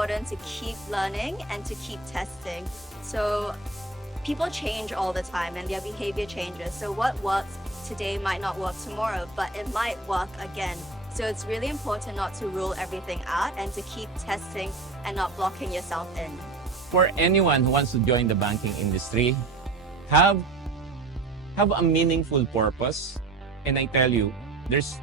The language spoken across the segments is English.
important to keep learning and to keep testing. So people change all the time and their behavior changes. So what works today might not work tomorrow, but it might work again. So it's really important not to rule everything out and to keep testing and not blocking yourself in. For anyone who wants to join the banking industry, have a meaningful purpose. And I tell you, there's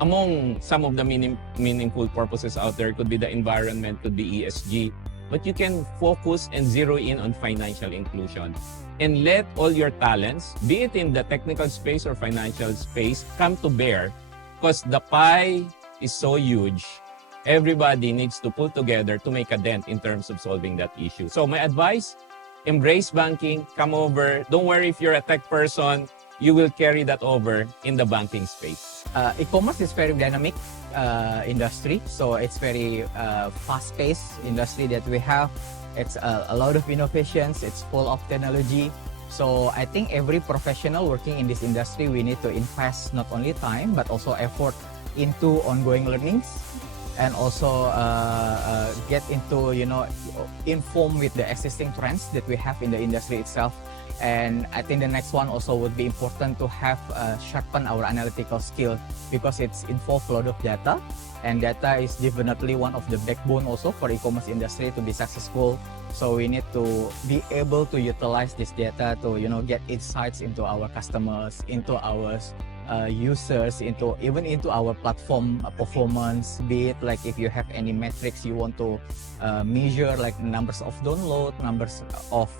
among some of the meaningful purposes out there could be the environment, could be ESG, but you can focus and zero in on financial inclusion and let all your talents, be it in the technical space or financial space, come to bear, because the pie is so huge. Everybody needs to pull together to make a dent in terms of solving that issue. So my advice, embrace banking, come over. Don't worry if you're a tech person, you will carry that over in the banking space. E-commerce is very dynamic industry, so it's very fast-paced industry that we have. It's a lot of innovations, it's full of technology. So I think every professional working in this industry, we need to invest not only time, but also effort into ongoing learnings and also get into, inform with the existing trends that we have in the industry itself. And I think the next one also would be important to have sharpen our analytical skill, because it's involve a lot of data, and data is definitely one of the backbone also for e-commerce industry to be successful. So we need to be able to utilize this data to get insights into our customers, into our users, even into our platform performance, be it like if you have any metrics you want to measure, like numbers of download, numbers of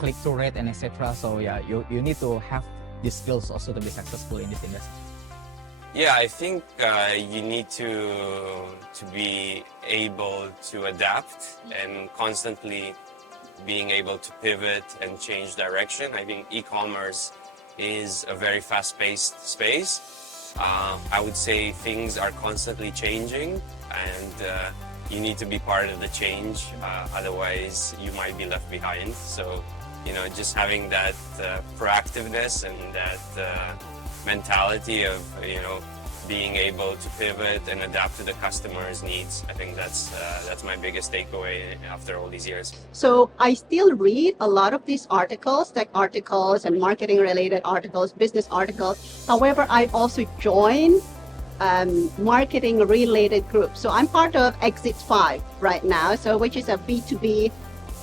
click-through rate, and etc. So yeah, you need to have these skills also to be successful in this industry. Yeah, I think you need to be able to adapt and constantly being able to pivot and change direction. I think e-commerce is a very fast-paced space. I would say things are constantly changing, and you need to be part of the change. Otherwise, you might be left behind. So, just having that proactiveness and that mentality of, being able to pivot and adapt to the customer's needs. I think that's my biggest takeaway after all these years. So I still read a lot of these articles, tech articles and marketing related articles, business articles. However, I also joined marketing related groups. So I'm part of Exit 5 right now, which is a B2B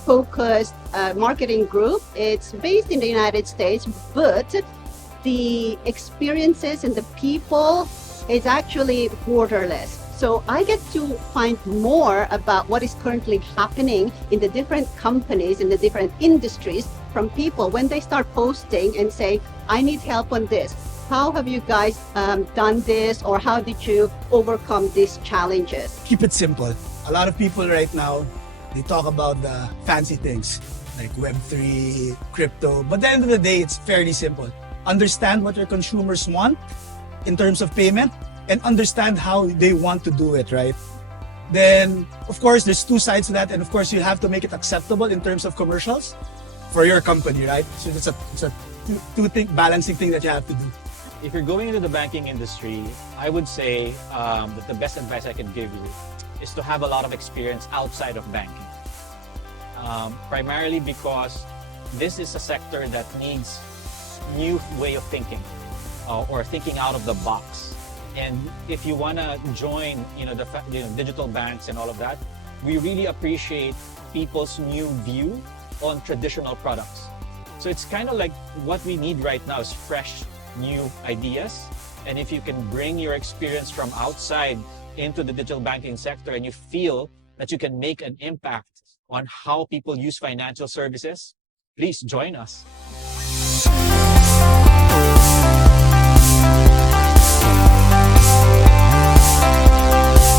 focused marketing group. It's based in the United States, but the experiences and the people is actually borderless. So I get to find more about what is currently happening in the different companies, in the different industries, from people when they start posting and say, I need help on this. How have you guys done this, or how did you overcome these challenges? Keep it simple. A lot of people right now, they talk about the fancy things like Web3, crypto, but at the end of the day, it's fairly simple. Understand what your consumers want in terms of payment and understand how they want to do it, right? Then, of course, there's two sides to that. And of course, you have to make it acceptable in terms of commercials for your company, right? So it's a balancing thing that you have to do. If you're going into the banking industry, I would say that the best advice I can give you is to have a lot of experience outside of banking. Primarily because this is a sector that needs new way of thinking or thinking out of the box. And if you want to join the digital banks and all of that, we really appreciate people's new view on traditional products. So it's kind of like what we need right now is fresh new ideas. And if you can bring your experience from outside into the digital banking sector and you feel that you can make an impact on how people use financial services, please join us.